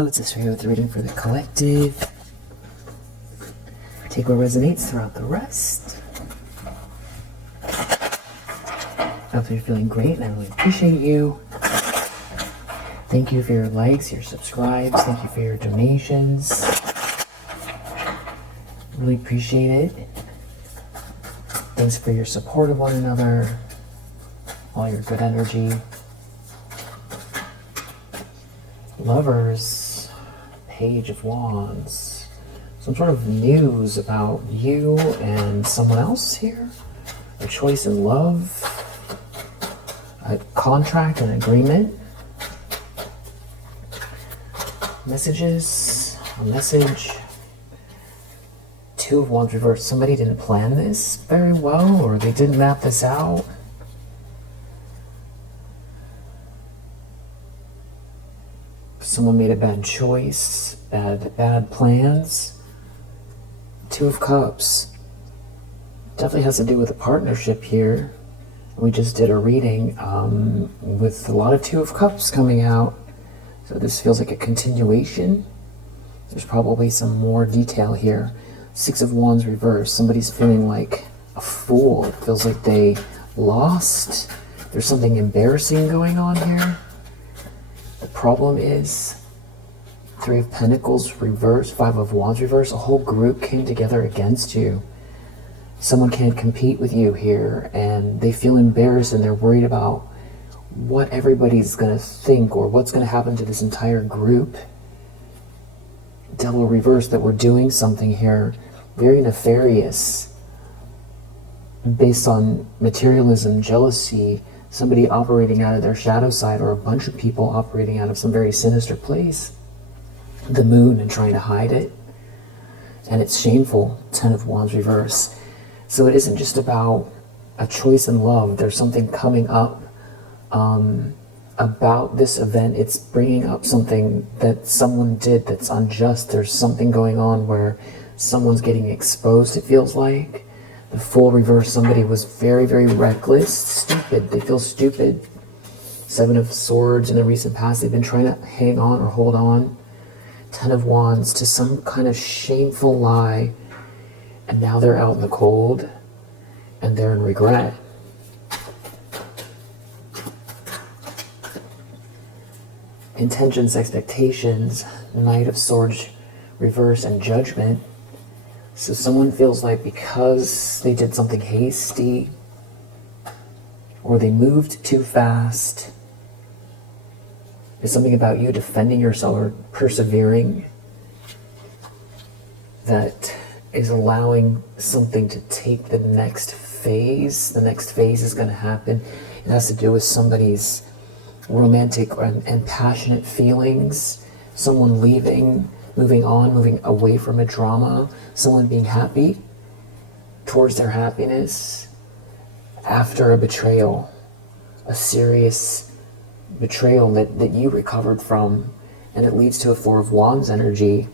Close this right with the reading for the collective. Take what resonates throughout the rest. Hopefully you're feeling great, and I really appreciate you. Thank you for your likes, your subscribes. Thank you for your donations. Really appreciate it. Thanks for your support of one another. All your good energy. Lovers, Page of Wands. Some sort of news about you and someone else here. A choice in love. A contract, an agreement. Messages, a message. Two of Wands reversed. Somebody didn't plan this very well, or they didn't map this out. Someone made a bad choice, bad plans. Two of Cups. Definitely has to do with a partnership here. We just did a reading with a lot of Two of Cups coming out. So this feels like a continuation. There's probably some more detail here. Six of Wands reversed. Somebody's feeling like a fool. It feels like they lost. There's something embarrassing going on here. The problem is Three of Pentacles reversed, Five of Wands reversed. A whole group came together against you. Someone can't compete with you here, and they feel embarrassed, and they're worried about what everybody's going to think or what's going to happen to this entire group. Devil reversed, that we're doing something here very nefarious based on materialism, jealousy, somebody operating out of their shadow side, or a bunch of people operating out of some very sinister place. The moon, and trying to hide it. And it's shameful. Ten of Wands reverse. So it isn't just about a choice in love. There's something coming up about this event. It's bringing up something that someone did that's unjust. There's something going on where someone's getting exposed, it feels like. The Fool reverse, somebody was very, very reckless, stupid. They feel stupid. Seven of Swords in the recent past, they've been trying to hang on or hold on. Ten of Wands to some kind of shameful lie. And now they're out in the cold, and they're in regret. Intentions, expectations, Knight of Swords reverse, and Judgment. So someone feels like because they did something hasty, or they moved too fast, there's something about you defending yourself or persevering that is allowing something to take the next phase. The next phase is going to happen. It has to do with somebody's romantic and passionate feelings, someone leaving, moving on, moving away from a drama, someone being happy towards their happiness after a betrayal, a serious betrayal that you recovered from, and it leads to a Four of Wands energy.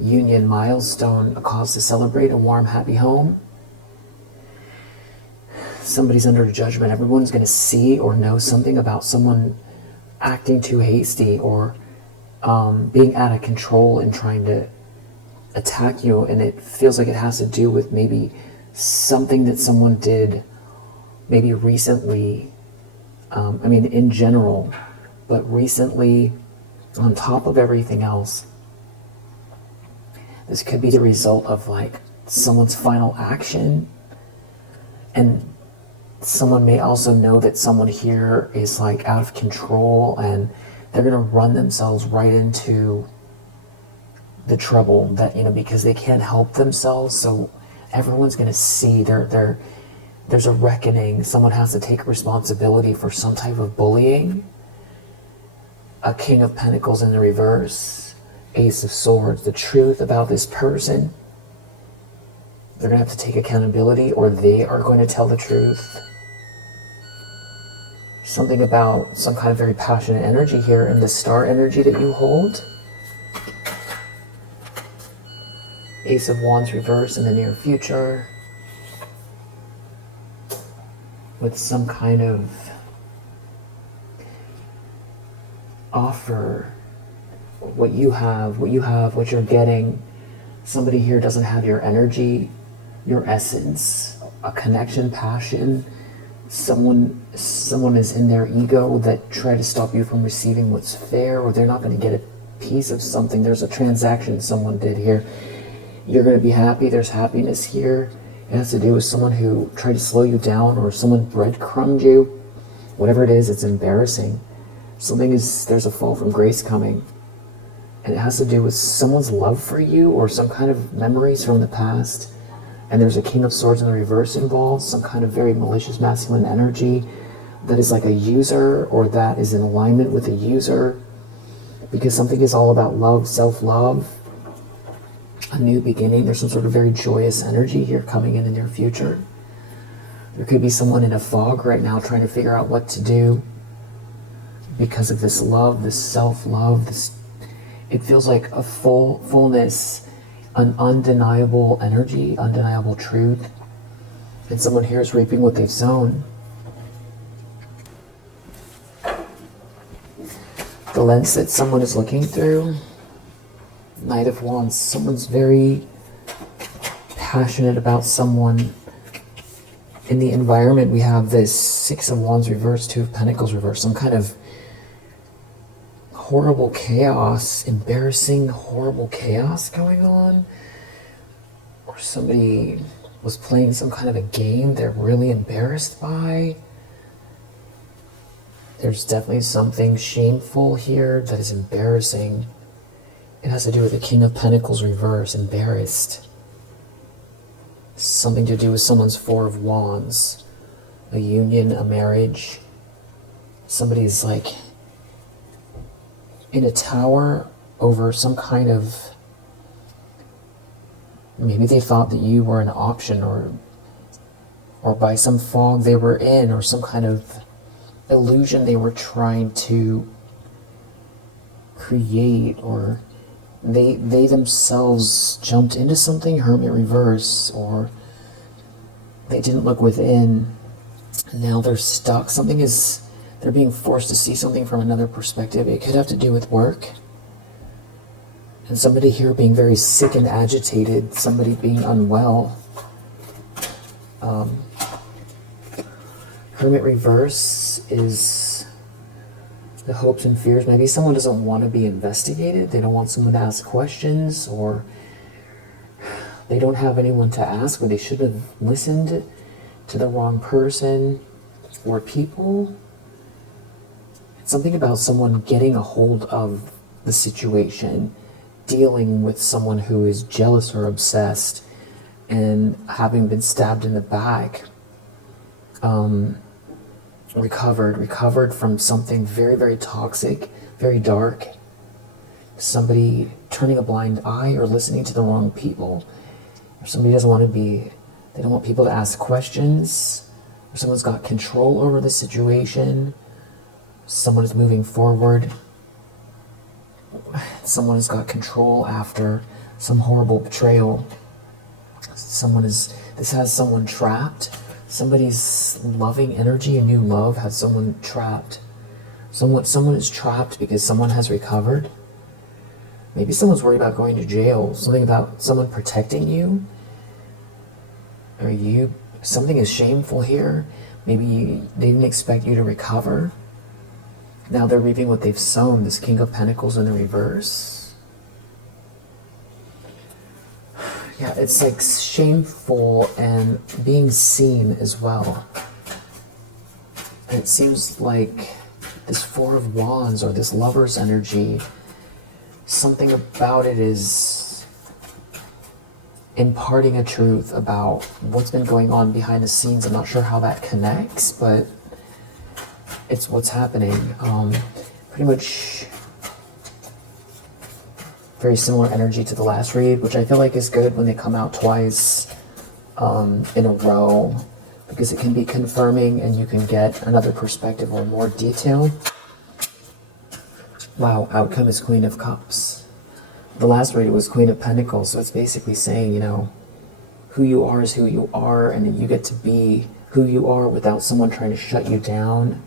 Union, milestone, a cause to celebrate, a warm, happy home. Somebody's under judgment. Everyone's going to see or know something about someone acting too hasty, or being out of control and trying to attack you, and it feels like it has to do with maybe something that someone did maybe recently, in general, but recently on top of everything else. This could be the result of like someone's final action, and someone may also know that someone here is like out of control, and they're going to run themselves right into the trouble that, because they can't help themselves. So everyone's going to see there's a reckoning. Someone has to take responsibility for some type of bullying. A King of Pentacles in the reverse. Ace of Swords, the truth about this person. They're going to have to take accountability, or they are going to tell the truth. Something about some kind of very passionate energy here in the star energy that you hold. Ace of Wands reverse in the near future. With some kind of offer what you're getting. Somebody here doesn't have your energy, your essence, a connection, passion. Someone is in their ego that try to stop you from receiving what's fair, or they're not going to get a piece of something. There's a transaction someone did here. You're going to be happy. There's happiness here. It has to do with someone who tried to slow you down, or someone breadcrumbed you. Whatever it is, it's embarrassing. There's a fall from grace coming. And it has to do with someone's love for you, or some kind of memories from the past. And there's a King of Swords in the reverse involved, some kind of very malicious masculine energy that is like a user, or that is in alignment with a user. Because something is all about love, self-love, a new beginning. There's some sort of very joyous energy here coming in the near future. There could be someone in a fog right now trying to figure out what to do because of this love, this self-love. It feels like a fullness, an undeniable energy, undeniable truth. And someone here is reaping what they've sown. The lens that someone is looking through, Knight of Wands, someone's very passionate about someone. In the environment, we have this Six of Wands reverse, Two of Pentacles reverse, some kind of horrible chaos, embarrassing, horrible chaos going on. Or somebody was playing some kind of a game they're really embarrassed by. There's definitely something shameful here that is embarrassing. It has to do with the King of Pentacles reverse, embarrassed. Something to do with someone's Four of Wands, a union, a marriage. Somebody's like in a tower over some kind of, maybe they thought that you were an option, or by some fog they were in, or some kind of illusion they were trying to create, or they themselves jumped into something, Hermit reverse, or they didn't look within. Now they're stuck. They're being forced to see something from another perspective. It could have to do with work. And somebody here being very sick and agitated, somebody being unwell. Hermit reverse is the hopes and fears. Maybe someone doesn't want to be investigated. They don't want someone to ask questions, or they don't have anyone to ask, or they should have listened to the wrong person or people. It's something about someone getting a hold of the situation, dealing with someone who is jealous or obsessed, and having been stabbed in the back. Recovered from something very, very toxic, very dark. Somebody turning a blind eye or listening to the wrong people. Or somebody they don't want people to ask questions. Or someone's got control over the situation. Someone is moving forward. Someone has got control after some horrible betrayal. This has someone trapped. Somebody's loving energy, a new love, has someone trapped. Someone is trapped because someone has recovered. Maybe someone's worried about going to jail. Something about someone protecting you. Something is shameful here. Maybe they didn't expect you to recover. Now they're reaping what they've sown. This King of Pentacles in the reverse. Yeah, it's like shameful and being seen as well. And it seems like this Four of Wands, or this Lover's energy, something about it is imparting a truth about what's been going on behind the scenes. I'm not sure how that connects, but it's what's happening. Pretty much very similar energy to the last read, which I feel like is good when they come out twice in a row, because it can be confirming and you can get another perspective or more detail. Wow, outcome is Queen of Cups. The last read was Queen of Pentacles, so it's basically saying, who you are is who you are, and you get to be who you are without someone trying to shut you down,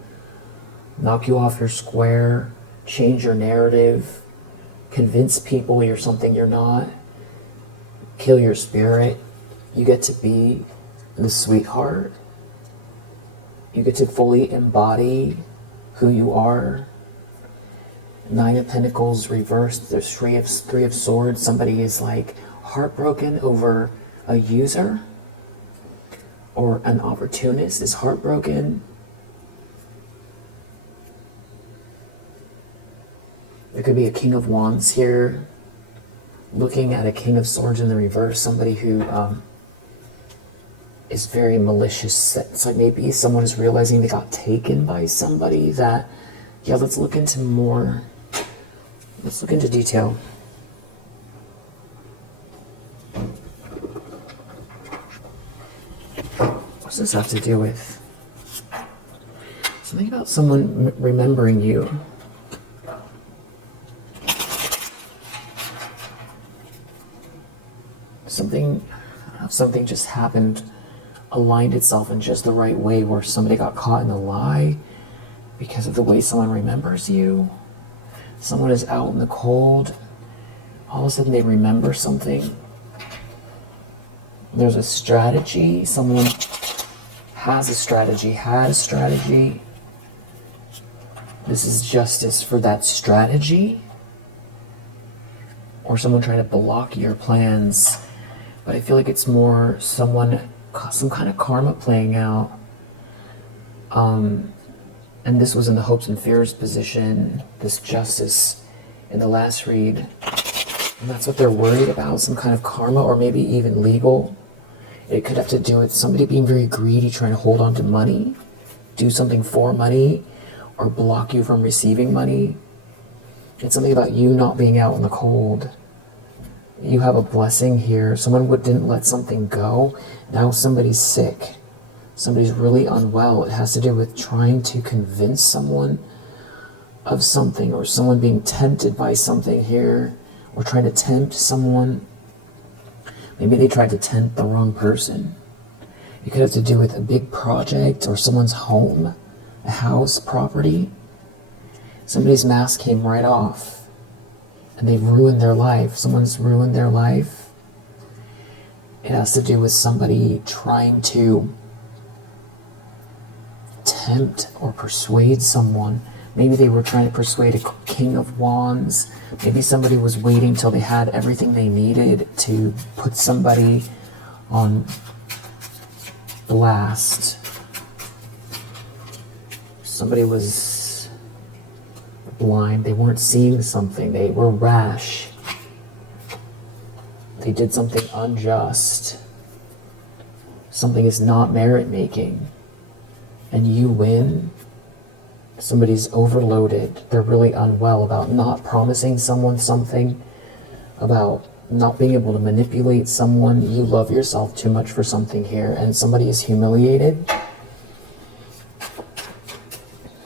knock you off your square, change your narrative. convince people you're something you're not, kill your spirit. You get to be the sweetheart. You get to fully embody who you are. Nine of Pentacles reversed. There's three of Swords. Somebody is like heartbroken over a user, or an opportunist is heartbroken. There could be a King of Wands here, looking at a King of Swords in the reverse. Somebody who is very malicious. It's like maybe someone is realizing they got taken by somebody that, yeah, let's look into more. Let's look into detail. What does this have to do with? Something about someone remembering you. Something just happened, aligned itself in just the right way, where somebody got caught in a lie because of the way someone remembers you. Someone is out in the cold. All of a sudden they remember something. There's a strategy. Someone has a strategy, had a strategy. This is justice for that strategy. Or someone trying to block your plans. But I feel like it's more some kind of karma playing out. And this was in the hopes and fears position, this justice in the last read. And that's what they're worried about, some kind of karma, or maybe even legal. It could have to do with somebody being very greedy, trying to hold on to money, do something for money, or block you from receiving money. It's something about you not being out in the cold. You have a blessing here. Someone didn't let something go. Now somebody's sick. Somebody's really unwell. It has to do with trying to convince someone of something, or someone being tempted by something here, or trying to tempt someone. Maybe they tried to tempt the wrong person. It could have to do with a big project or someone's home, a house, property. Somebody's mask came right off. And they've ruined their life. Someone's ruined their life. It has to do with somebody trying to tempt or persuade someone. Maybe they were trying to persuade a King of Wands. Maybe somebody was waiting till they had everything they needed to put somebody on blast. Somebody was blind. They weren't seeing something. They were rash. They did something unjust. Something is not merit-making. And you win. Somebody's overloaded. They're really unwell about not promising someone something, about not being able to manipulate someone. You love yourself too much for something here, and somebody is humiliated.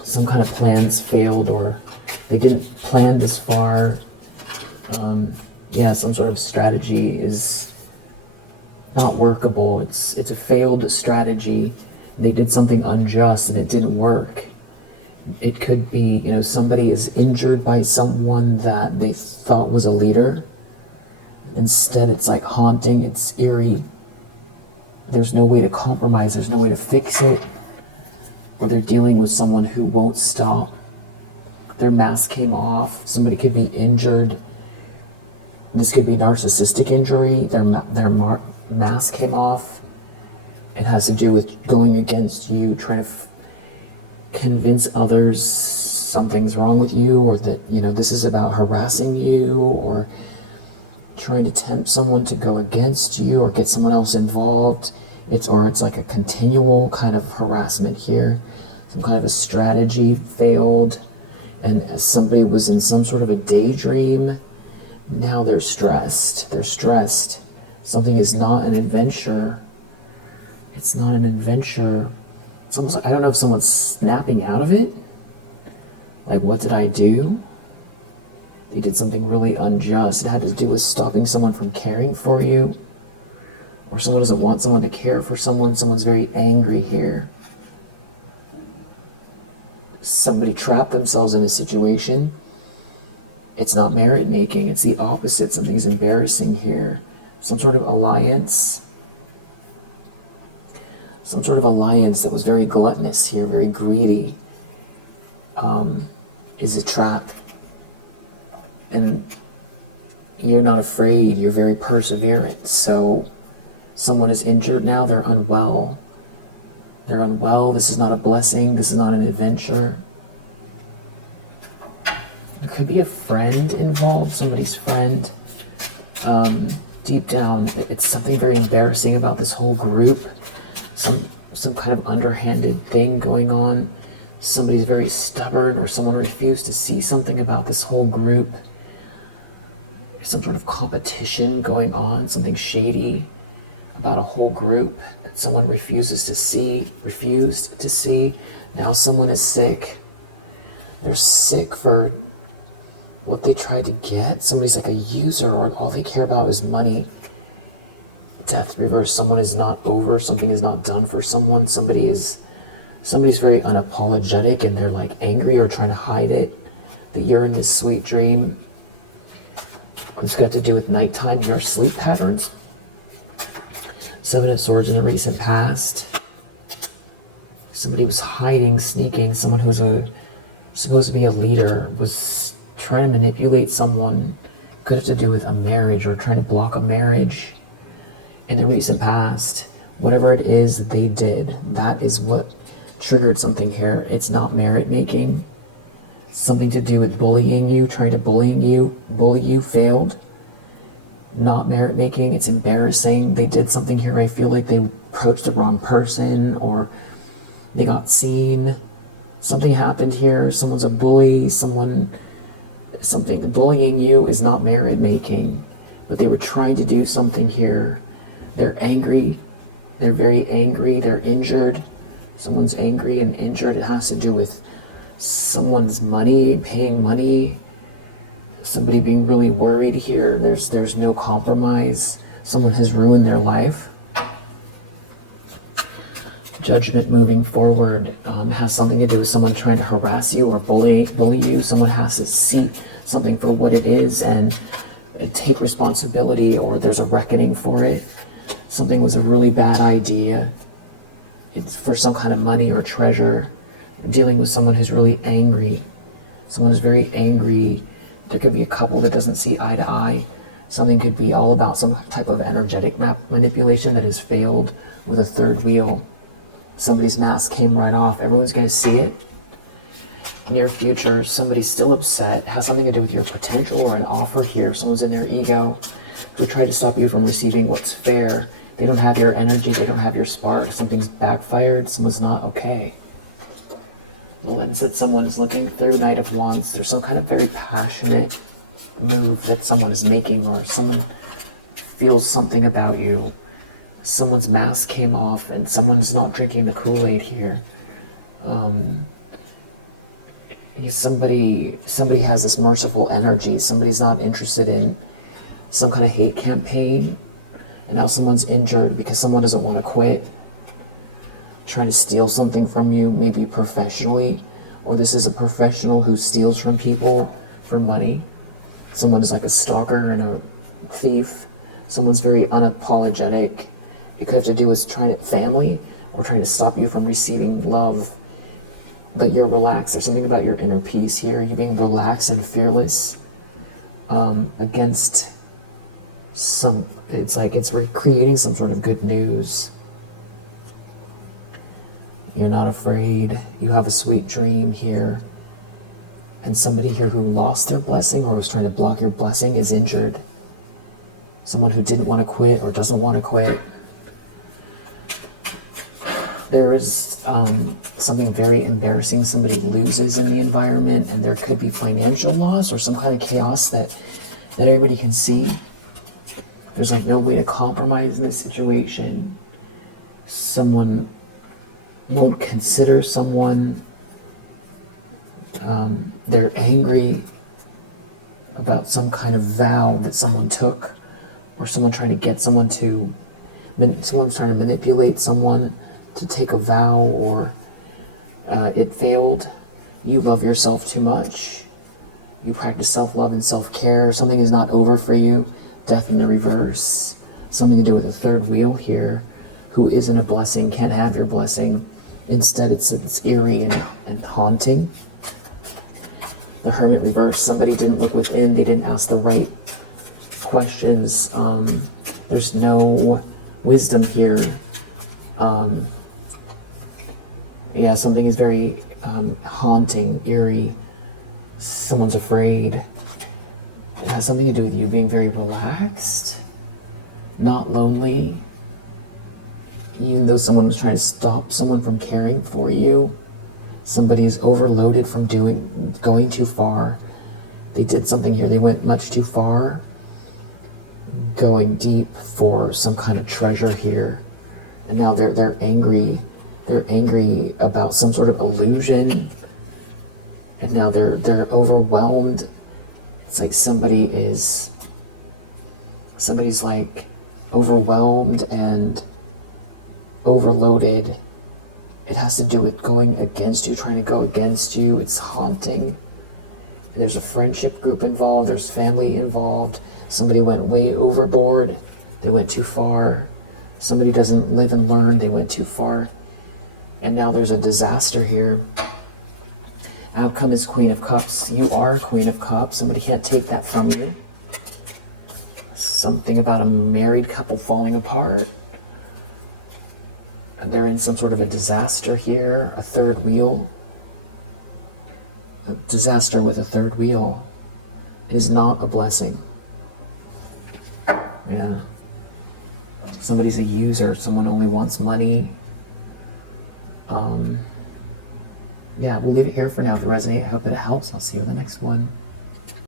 Some kind of plans failed, or they didn't plan this far. Some sort of strategy is not workable. It's a failed strategy. They did something unjust and it didn't work. It could be, somebody is injured by someone that they thought was a leader. Instead, it's like haunting, it's eerie. There's no way to compromise, there's no way to fix it. Or they're dealing with someone who won't stop. Their mask came off. Somebody could be injured. This could be narcissistic injury. Their mask came off. It has to do with going against you, trying to convince others something's wrong with you, or that, this is about harassing you, or trying to tempt someone to go against you or get someone else involved. It's like a continual kind of harassment here. Some kind of a strategy failed, and somebody was in some sort of a daydream. Now they're stressed. Something is not an adventure. It's not an adventure. It's almost like, I don't know if someone's snapping out of it. Like, what did I do? They did something really unjust. It had to do with stopping someone from caring for you. Or someone doesn't want someone to care for someone. Someone's very angry here. Somebody trapped themselves in a situation It's not merit making, it's the opposite. Something's embarrassing here. Some sort of alliance. Some sort of alliance that was very gluttonous here, very greedy, is a trap. And you're not afraid, you're very perseverant. So someone is injured now, they're unwell. They're unwell, this is not a blessing, this is not an adventure. There could be a friend involved, somebody's friend. Deep down, it's something very embarrassing about this whole group. Some kind of underhanded thing going on. Somebody's very stubborn, or someone refused to see something about this whole group. There's some sort of competition going on, something shady about a whole group that someone refused to see. Now someone is sick. They're sick for what they tried to get. Somebody's like a user, or all they care about is money. Death reverse, someone is not over, something is not done for someone. Somebody's very unapologetic, and they're like angry or trying to hide it, that you're in this sweet dream. It's got to do with nighttime, your sleep patterns. Seven of Swords in the recent past. Somebody was hiding, sneaking. Someone who's supposed to be a leader was trying to manipulate someone. Could have to do with a marriage, or trying to block a marriage. In the recent past, whatever it is that they did, that is what triggered something here. It's not merit making. Something to do with bullying you, trying to bully you, failed. Not merit making, it's embarrassing. They did something here, I feel like they approached the wrong person, or they got seen. Something happened here, someone's a bully, something bullying you is not merit making, but they were trying to do something here. They're angry, they're very angry, they're injured. Someone's angry and injured. It has to do with someone's money, paying money, somebody being really worried here. There's no compromise. Someone has ruined their life. Judgment moving forward has something to do with someone trying to harass you or bully you. Someone has to see something for what it is and take responsibility, or there's a reckoning for it. Something was a really bad idea. It's for some kind of money or treasure. You're dealing with someone who's really angry. Someone who's very angry. There could be a couple that doesn't see eye to eye. Something could be all about some type of energetic manipulation that has failed with a third wheel. Somebody's mask came right off. Everyone's going to see it. Near future, somebody's still upset. It has something to do with your potential or an offer here. Someone's in their ego who tried to stop you from receiving what's fair. They don't have your energy. They don't have your spark. Something's backfired. Someone's not okay. The lens that someone is looking through, Knight of Wands, there's some kind of very passionate move that someone is making, or someone feels something about you. Someone's mask came off and someone's not drinking the Kool-Aid here. Somebody has this merciful energy. Somebody's not interested in some kind of hate campaign, and now someone's injured because someone doesn't want to quit, trying to steal something from you, maybe professionally, or this is a professional who steals from people for money. Someone is like a stalker and a thief. Someone's very unapologetic. It could have to do with family, or trying to stop you from receiving love. But you're relaxed. There's something about your inner peace here. You being relaxed and fearless against it's like it's creating some sort of good news. You're not afraid. You have a sweet dream here. And somebody here who lost their blessing or was trying to block your blessing is injured. Someone who didn't want to quit or doesn't want to quit. There is something very embarrassing somebody loses in the environment, and there could be financial loss or some kind of chaos that everybody can see. There's like no way to compromise in this situation. Someone won't consider someone. They're angry about some kind of vow that someone took, or someone trying to get someone's trying to manipulate someone to take a vow, or it failed. You love yourself too much. You practice self-love and self-care. Something is not over for you. Death in the reverse. Something to do with the third wheel here. Who isn't a blessing, can't have your blessing. Instead, it's eerie and haunting. The Hermit reverse. Somebody didn't look within. They didn't ask the right questions. There's no wisdom here. Yeah, something is very haunting, eerie. Someone's afraid. It has something to do with you being very relaxed, not lonely. Even though someone was trying to stop someone from caring for you, somebody's overloaded from going too far. They did something here. They went much too far, going deep for some kind of treasure here, and now they're angry. They're angry about some sort of illusion, and now they're overwhelmed. It's like somebody's like overwhelmed and overloaded. It has to do with going against you, trying to go against you. It's haunting. And there's a friendship group involved. There's family involved. Somebody went way overboard. They went too far. Somebody doesn't live and learn. They went too far. And now there's a disaster here. Outcome is Queen of Cups. You are Queen of Cups. Somebody can't take that from you. Something about a married couple falling apart. They're in some sort of a disaster here. A third wheel. A disaster with a third wheel is not a blessing. Yeah. Somebody's a user. Someone only wants money. Yeah, we'll leave it here for now. If it resonates, I hope it helps. I'll see you in the next one.